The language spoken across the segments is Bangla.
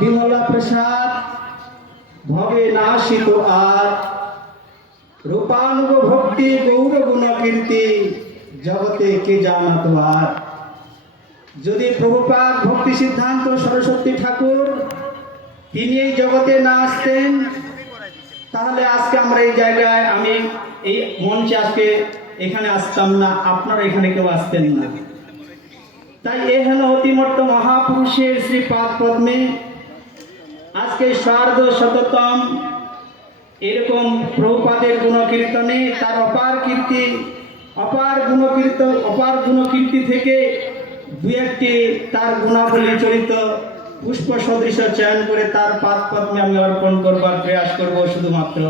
বিমলা প্রসাদ, ভবে নাশিত আর। রূপানুগ ভক্তি, গৌর গুণ কীর্তি, জগতে কে জানাত আর। যদি প্রভুপাদ ভক্তি সিদ্ধান্ত সরস্বতী ঠাকুর, তিনি এই জগতে না আসতেন, তাহলে আজকে আমরা এই জায়গায় আমি এই মঞ্চে আজকে এখানে আসতাম না, আপনারা এখানে কেউ আসতেন না। তাই এ হেন অতিমট্ট মহাপুরুষের শ্রীপাদ পদ্মে। আজকে সার্ধ শততম। এরকম প্রভুপাদের গুণকীর্তনে তার অপার কীর্তি, অপার গুণকীর্ত, অপার গুণকীর্তি থেকে দু একটি তার গুণাবলী চরিত পুষ্প সদৃশ চয়ন করে তার পাদ পদ্মে আমি অর্পণ করবার প্রয়াস করব শুধুমাত্র।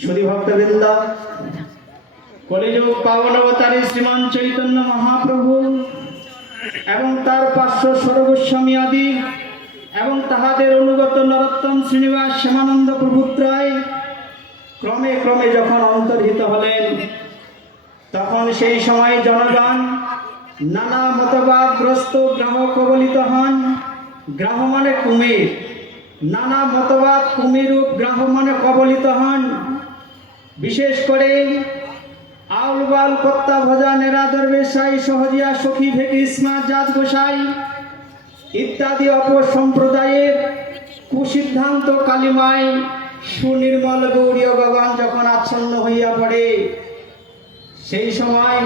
সুধী ভক্তবৃন্দ কলিযুগ পাবন অবতারী শ্রীমান চৈতন্য মহাপ্রভু এবং তার পার্শ্ব সর্বস্বামী আদি এবং তাহাদের অনুগত নরোত্তম শ্রীনিবাস শ্যামানন্দ প্রভুত্রয় ক্রমে ক্রমে যখন অন্তর্হিত হলেন, তখন সেই সময় জনগণ নানা মতবাদগ্রস্ত গ্রাহ কবলিত হন। গ্রাহ মানে কুমির। নানা মতবাদ কুমিরূপ গ্রাহ মানে কবলিত হন। বিশেষ করে আউলবাল কত্তা ভজা নেরা দরবেশাই সহজিয়া সখী ভেকি ইসমাত জাত গোসাই। ইত্যাদি অপর সম্প্রদায়ের কুসিদ্ধান্ত কালিমায় সুনির্মল গৌরীয় গগন যখন আচ্ছন্ন হইয়া পড়ে, সেই সময়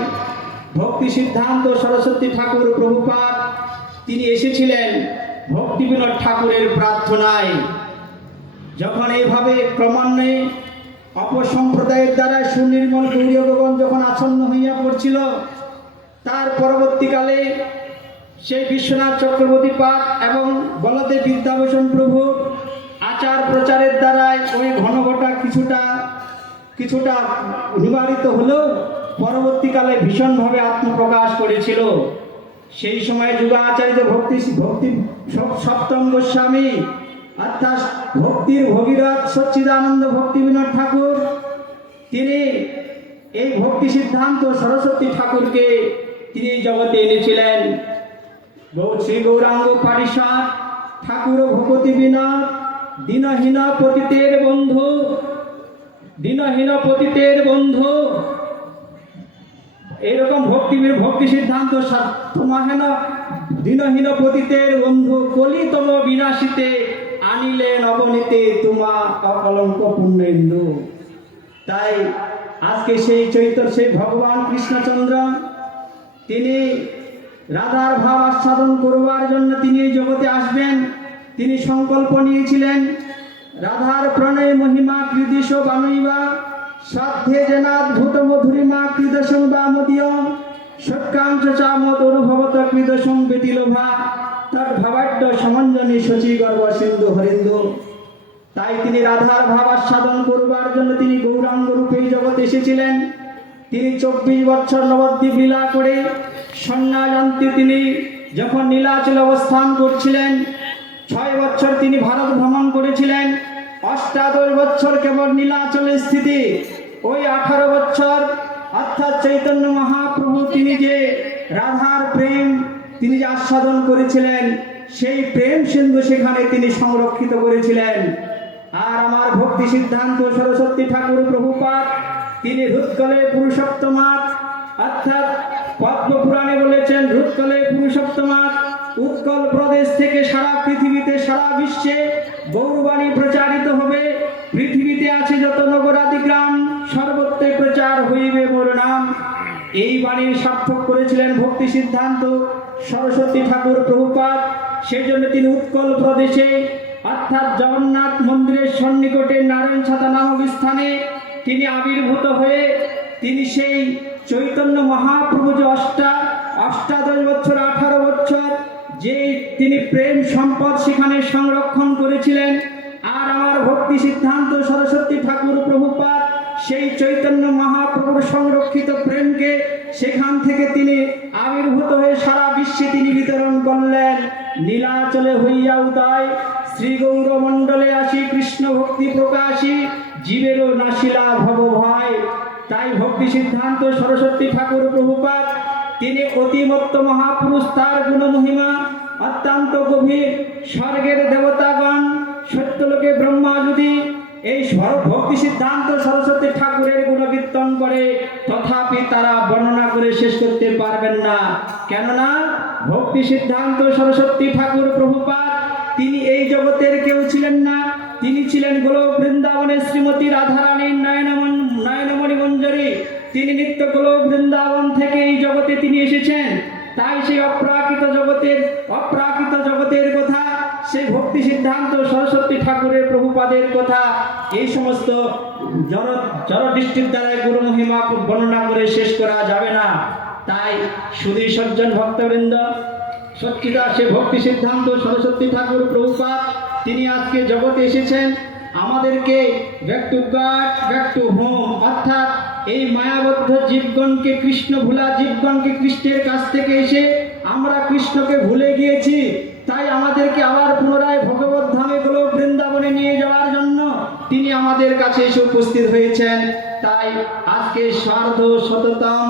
ভক্তি সিদ্ধান্ত সরস্বতী ঠাকুর প্রভুপাদ, তিনি এসেছিলেন ভক্তি বিনোদ ঠাকুরের প্রার্থনায়। যখন এইভাবে ক্রমান্বয়ে অপসম্প্রদায়ের দ্বারা সুনির্মল গৌরীয় গগন যখন আচ্ছন্ন হইয়া পড়ছিল, তার পরবর্তীকালে সেই বিশ্বনাথ চক্রবর্তী পাঠ এবং বলদেব বিদ্যাভূষণ প্রভু আচার প্রচারের দ্বারাই ওই ঘনঘটা কিছুটা কিছুটা নিবারিত হলেও পরবর্তীকালে ভীষণভাবে আত্মপ্রকাশ করেছিল। সেই সময় যুগাচার্য ভক্তি ভক্তি সপ- সপ্তম গোস্বামী অর্থাৎ ভক্তির ভগীরথ সচ্চিদানন্দ ভক্তি বিনোদ ঠাকুর। তিনি এই ভক্তি সিদ্ধান্ত সরস্বতী ঠাকুরকে তিনি জগতে এনেছিলেন। শ্রী গৌরাঙ্গ পারিষদ, ঠাকুর ভগবতী বিনোদ, দীনহীন পতিতের বন্ধু, দীনহীন পতিতের বন্ধু। এইরকম ভক্তি ভক্তি সিদ্ধান্ত তোমাহেন দীনহীন পতিতের বন্ধু, কলিতম বিনাশিতে আনিলে নবনীতে তোমা অকলঙ্ক পুণ্যেন্দু তাই আজকে সেই চৈতন্য, সেই ভগবান কৃষ্ণচন্দ্র, তিনি রাধার ভাব আস্বাদন করবার জন্য তিনি এই জগতে আসবেন। তিনি সংকল্প নিয়েছিলেন, রাধার প্রণয় মহিমা কৃদিশ বানুইবা সাধ্যে জেনাদ্ভুত মধুরিমা কৃদশং বা মদিয়ম সৎকাংশ চামত অনুভবত কৃদশং বেতিলোভা তার ভাবাড্য সমঞ্জনী শচী গর্ব সিন্ধু হরিন্দু। তাই তিনি রাধার ভাব আস্বাদন করবার জন্য তিনি গৌরাঙ্গ রূপে জগতে এসেছিলেন। তিনি চব্বিশ বছর নবদ্বীপ লীলা করে সন্ন্যাসান্তি তিনি যখন নীলাচল অবস্থান করছিলেন, ছয় বছর তিনি ভারত ভ্রমণ করেছিলেন। অষ্টাদশ বছর কেবল নীলাচলের স্থিতি, ওই আঠারো বছর অর্থাৎ চৈতন্য মহাপ্রভু তিনি যে রাধার প্রেম তিনি যে আস্বাদন করেছিলেন, সেই প্রেম সিন্ধু সেখানে তিনি সংরক্ষিত করেছিলেন। আর আমার ভক্তি সিদ্ধান্ত সরস্বতী ঠাকুর প্রভুপাত তিনি রুৎকলে পুরুষোত্তমাত, অর্থাৎ পদ্ম পুরাণে বলেছেন রুৎকলে পুরুষোত্তমাত, উৎকল প্রদেশ থেকে সারা পৃথিবীতে, সারা বিশ্বে গৌরবাণী প্রচারিত হবে। পৃথিবীতে আছে যত নগরাদি গ্রাম সর্বত্রে প্রচার হইবে মোর নাম। এই বাণীর সার্থক করেছিলেন ভক্তি সিদ্ধান্ত। সরস্বতী ঠাকুর প্রভুপাদ, সেজন্য তিনি উৎকল প্রদেশে, অর্থাৎ জগন্নাথ মন্দিরের সন্নিকটে নারায়ণ ছাতা নামক স্থানে তিনি আবির্ভূত হয়ে, তিনি সেই চৈতন্য মহাপ্রভু যে অষ্টা, অষ্টাদশ বছর, আঠারো বছর, যে তিনি প্রেম সম্পদ সেখানে সংরক্ষণ করেছিলেন, আর আমার ভক্তি সিদ্ধান্ত সরস্বতী ঠাকুর প্রভুপাত সেই চৈতন্য মহাপ্রভুর সংরক্ষিত প্রেমকে সেখান থেকে তিনি আবির্ভূত হয়ে সারা বিশ্বে তিনি বিতরণ করলেন। নীলাচলে হইয়া উদয়, শ্রী গৌর মণ্ডলে আসি কৃষ্ণ ভক্তি প্রকাশী, জীবেরও নাশিলা ভব ভয়। তাই ভক্তি সিদ্ধান্ত সরস্বতী ঠাকুর প্রভুপাত তিনি অতিমত্ত মহাপুরুষ তার গুণমহিমা, অত্যন্ত গভীর স্বর্গের দেবতাগণ, সত্যলোকে ব্রহ্মা যদি এই ভক্তি সিদ্ধান্ত সরস্বতী ঠাকুরের গুণকীর্তন করে তথাপি তারা বর্ণনা করে শেষ করতে পারবেন না। কেননা ভক্তি সিদ্ধান্ত সরস্বতী ঠাকুর প্রভুপাদ, তিনি এই জগতের কেউ ছিলেন না। তিনি ছিলেন গোলক বৃন্দাবনের শ্রীমতী রাধারানীর নয়নমন নয়নমণি মঞ্জরি তিনি নিত্য গোলক বৃন্দাবন থেকে এই জগতে তিনি এসেছেন। তাই সেই অপ্রাকৃত জগতের কথা সেই ভক্তি সিদ্ধান্ত সরস্বতী ঠাকুরের প্রভুপাদের কথা। এই সমস্ত জড় জড় দ্বারাই গুরু মহিমা বর্ণনা করে শেষ করা যাবে না। তাই শুধু সজ্জন ভক্তবৃন্দ সচ্চিদা সে ভক্তি সিদ্ধান্ত সরস্বতী ঠাকুর প্রভুপাদ, তিনি আজকে জগতে এসেছেন। আমাদেরকে back to God back to home, অর্থাৎ এই মায়াবদ্ধ জীবগণকে, কৃষ্ণ ভুলা জীবগণকে কৃষ্ণের কাছ থেকে এসে আমরা কৃষ্ণকে ভুলে গিয়েছি। তাই আমাদেরকে আবার পুনরায় ভগবত ধামে গুলো বৃন্দাবনে নিয়ে যাওয়ার জন্য তিনি আমাদের কাছে এসে উপস্থিত হয়েছেন। তাই আজকে সার্ধ শততম,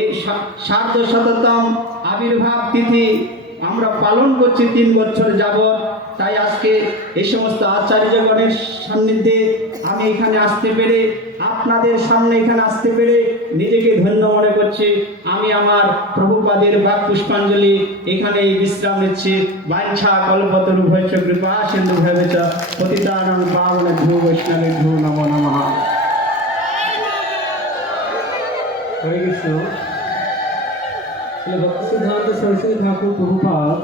এই সার্ধ শততম আবির্ভাব তিথি আমরা পালন করছি তিন বছর যাবৎ। তাই আজকে এই সমস্ত আচার্যগণের সান্নিধ্যে আমি এখানে আসতে পেরে, আপনাদের সামনে এখানে আসতে পেরে নিজেকে ধন্য মনে করছি। আমি আমার প্রভুপাদের বাক পুষ্পাঞ্জলি এখানে বিশ্রাম নিচ্ছি। বাঞ্ছা কল্পতরু ভৈচ কৃপা সিন্ধু ভেবেচ পতিতানন্দ পাবন ভূ বৈষ্ণবে ভূ নম নমঃ। হরে কৃষ্ণ। শ্রী ভক্তি সিদ্ধান্ত সরস্বতী ঠাকুর প্রভুপাদ